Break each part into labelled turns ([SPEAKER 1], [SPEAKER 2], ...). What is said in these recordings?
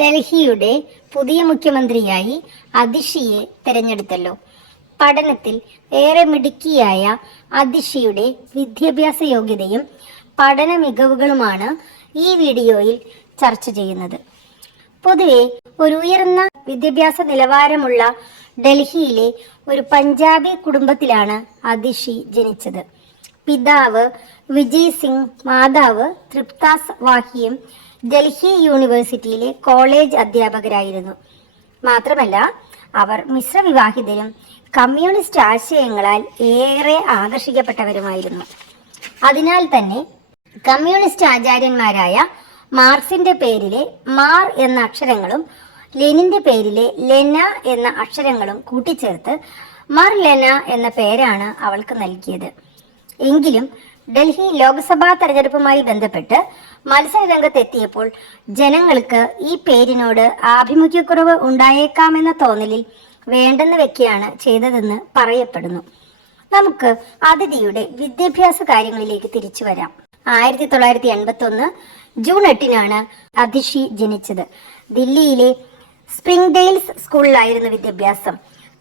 [SPEAKER 1] ഡൽഹിയുടെ പുതിയ മുഖ്യമന്ത്രിയായി അതിഷിയെ തെരഞ്ഞെടുത്തല്ലോ പഠനത്തിൽ ഏറെ മിടുക്കിയായ അതിഷിയുടെ വിദ്യാഭ്യാസ യോഗ്യതയും പഠന മികവുകളുമാണ് ഈ വീഡിയോയിൽ ചർച്ച ചെയ്യുന്നത് പൊതുവെ ഒരു ഉയർന്ന വിദ്യാഭ്യാസ നിലവാരമുള്ള ഡൽഹിയിലെ ഒരു പഞ്ചാബി കുടുംബത്തിലാണ് അതിഷി ജനിച്ചത് പിതാവ് വിജയ് സിംഗ് മാതാവ് തൃപ്താസ് വാഹിയും ഡൽഹി യൂണിവേഴ്സിറ്റിയിലെ കോളേജ് അധ്യാപകരായിരുന്നു മാത്രമല്ല അവർ മിശ്രവിവാഹിതരും കമ്മ്യൂണിസ്റ്റ് ആശയങ്ങളാൽ ഏറെ ആകർഷിക്കപ്പെട്ടവരുമായിരുന്നു അതിനാൽ തന്നെ കമ്മ്യൂണിസ്റ്റ് ആചാര്യന്മാരായ മാർക്സിന്റെ പേരിലെ മാർ എന്ന അക്ഷരങ്ങളും ലെനിന്റെ പേരിലെ ലെന എന്ന അക്ഷരങ്ങളും കൂട്ടിച്ചേർത്ത് മർ ലെന എന്ന പേരാണ് അവൾക്ക് നൽകിയത് എങ്കിലും ഡൽഹി ലോക്സഭാ തെരഞ്ഞെടുപ്പുമായി ബന്ധപ്പെട്ട് മത്സര രംഗത്തെത്തിയപ്പോൾ ജനങ്ങൾക്ക് ഈ പേരിനോട് ആഭിമുഖ്യക്കുറവ് ഉണ്ടായേക്കാമെന്ന തോന്നലിൽ വേണ്ടെന്ന് വെക്കുകയാണ് ചെയ്തതെന്ന് പറയപ്പെടുന്നു നമുക്ക് അതിഥിയുടെ വിദ്യാഭ്യാസ കാര്യങ്ങളിലേക്ക് തിരിച്ചു വരാം ആയിരത്തി തൊള്ളായിരത്തി എൺപത്തി ഒന്ന് ജൂൺ എട്ടിനാണ് അതിഷി ജനിച്ചത് ദില്ലിയിലെ സ്പ്രിംഗ് ഡെയിൽസ് സ്കൂളിലായിരുന്നു വിദ്യാഭ്യാസം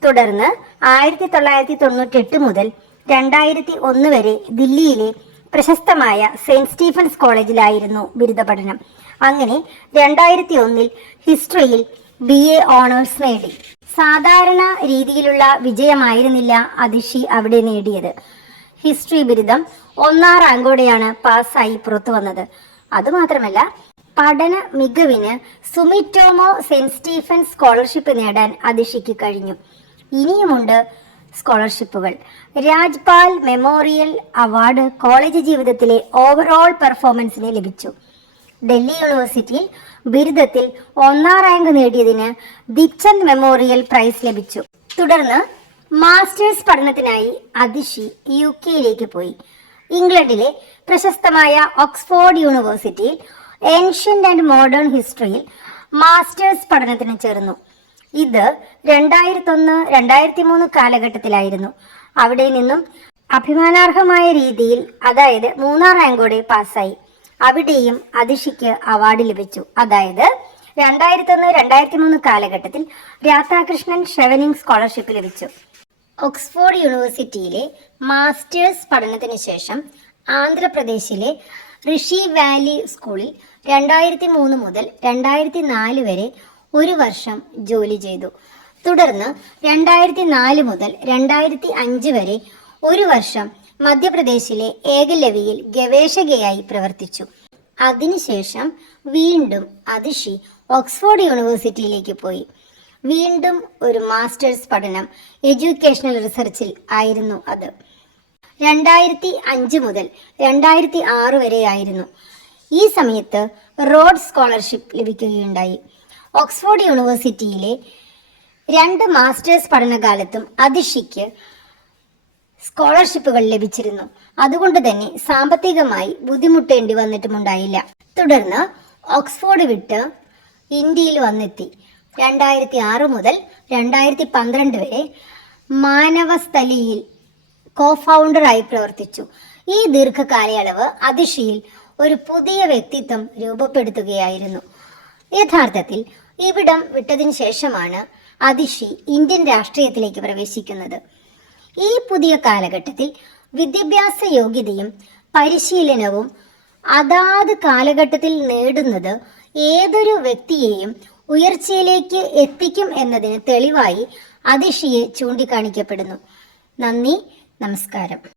[SPEAKER 1] തുടർന്ന് ആയിരത്തി തൊള്ളായിരത്തി എട്ട് മുതൽ രണ്ടായിരത്തി ഒന്ന് വരെ ദില്ലിയിലെ പ്രശസ്തമായ സെയിന്റ് സ്റ്റീഫൻസ് കോളേജിലായിരുന്നു ബിരുദ പഠനം അങ്ങനെ രണ്ടായിരത്തി ഒന്നിൽ ഹിസ്റ്ററിയിൽ ബി എ ഓണേഴ്സ് നേടി സാധാരണ രീതിയിലുള്ള വിജയമായിരുന്നില്ല അതിഷി അവിടെ നേടിയത് ഹിസ്റ്ററി ബിരുദം ഒന്നാം റാങ്കോടെയാണ് പാസ്സായി പുറത്തു വന്നത് അതുമാത്രമല്ല പഠന മികവിന് സുമിറ്റോമോ സെന്റ് സ്റ്റീഫൻ സ്കോളർഷിപ്പ് നേടാൻ അതിഷിക്ക് കഴിഞ്ഞു ഇനിയുമുണ്ട് സ്കോളർഷിപ്പുകൾ രാജ്പാൽ മെമ്മോറിയൽ അവാർഡ് കോളേജ് ജീവിതത്തിലെ ഓവറോൾ പെർഫോമൻസിന് ലഭിച്ചു ഡൽഹി യൂണിവേഴ്സിറ്റിയിൽ ബിരുദത്തിൽ ഒന്നാം റാങ്ക് നേടിയതിന് ദിപ്ചന്ദ് മെമ്മോറിയൽ പ്രൈസ് ലഭിച്ചു തുടർന്ന് മാസ്റ്റേഴ്സ് പഠനത്തിനായി അതിഷി യു കെയിലേക്ക് പോയി ഇംഗ്ലണ്ടിലെ പ്രശസ്തമായ ഓക്സ്ഫോർഡ് യൂണിവേഴ്സിറ്റിയിൽ ഏൻഷ്യൻ്റ് ആൻഡ് മോഡേൺ ഹിസ്റ്ററിയിൽ മാസ്റ്റേഴ്സ് പഠനത്തിന് ചേർന്നു ഇത് ഒന്ന് രണ്ടായിരത്തി മൂന്ന് കാലഘട്ടത്തിലായിരുന്നു അവിടെ നിന്നും അഭിമാനാർഹമായ രീതിയിൽ അതായത് മൂന്നാം റാങ്കോടെ പാസ്സായി അവിടെയും അതിഷിക്ക് അവാർഡ് ലഭിച്ചു അതായത് ഒന്ന് രണ്ടായിരത്തി മൂന്ന് കാലഘട്ടത്തിൽ രാധാകൃഷ്ണൻ ഷെവനിങ് സ്കോളർഷിപ്പ് ലഭിച്ചു ഓക്സ്ഫോർഡ് യൂണിവേഴ്സിറ്റിയിലെ മാസ്റ്റേഴ്സ് പഠനത്തിന് ശേഷം ആന്ധ്രാപ്രദേശിലെ ഋഷി വാലി സ്കൂളിൽ രണ്ടായിരത്തി മൂന്ന് മുതൽ രണ്ടായിരത്തി നാല് വരെ ഒരു വർഷം ജോലി ചെയ്തു തുടർന്ന് രണ്ടായിരത്തി നാല് മുതൽ രണ്ടായിരത്തി അഞ്ച് വരെ ഒരു വർഷം മധ്യപ്രദേശിലെ ഏകലവിയിൽ ഗവേഷകയായി പ്രവർത്തിച്ചു അതിനുശേഷം വീണ്ടും അതിഷി ഓക്സ്ഫോർഡ് യൂണിവേഴ്സിറ്റിയിലേക്ക് പോയി വീണ്ടും ഒരു മാസ്റ്റേഴ്സ് പഠനം എഡ്യൂക്കേഷണൽ റിസർച്ചിൽ ആയിരുന്നു അത് രണ്ടായിരത്തി അഞ്ച് മുതൽ രണ്ടായിരത്തി ആറ് വരെയായിരുന്നു ഈ സമയത്ത് റോഡ് സ്കോളർഷിപ്പ് ലഭിക്കുകയുണ്ടായി ഓക്സ്ഫോർഡ് യൂണിവേഴ്സിറ്റിയിലെ രണ്ട് മാസ്റ്റേഴ്സ് പഠനകാലത്തും അതിഷിക്ക് സ്കോളർഷിപ്പുകൾ ലഭിച്ചിരുന്നു അതുകൊണ്ട് തന്നെ സാമ്പത്തികമായി ബുദ്ധിമുട്ടേണ്ടി വന്നിട്ടുമുണ്ടായില്ല തുടർന്ന് ഓക്സ്ഫോർഡ് വിട്ട് ഇന്ത്യയിൽ വന്നെത്തി രണ്ടായിരത്തി ആറ് മുതൽ രണ്ടായിരത്തി പന്ത്രണ്ട് വരെ മാനവസ്ഥലിയിൽ കോ ഫൗണ്ടറായി പ്രവർത്തിച്ചു ഈ ദീർഘകാലയളവ് അതിഷിയിൽ ഒരു പുതിയ വ്യക്തിത്വം രൂപപ്പെടുത്തുകയായിരുന്നു യഥാർത്ഥത്തിൽ ഇവിടം വിട്ടതിന് ശേഷമാണ് അതിഷി ഇന്ത്യൻ രാഷ്ട്രീയത്തിലേക്ക് പ്രവേശിക്കുന്നത് ഈ പുതിയ കാലഘട്ടത്തിൽ വിദ്യാഭ്യാസ യോഗ്യതയും പരിശീലനവും അതാത് കാലഘട്ടത്തിൽ നേടുന്നത് ഏതൊരു വ്യക്തിയെയും ഉയർച്ചയിലേക്ക് എത്തിക്കും എന്നതിന് തെളിവായി അതിഷിയെ ചൂണ്ടിക്കാണിക്കപ്പെടുന്നു നന്ദി നമസ്കാരം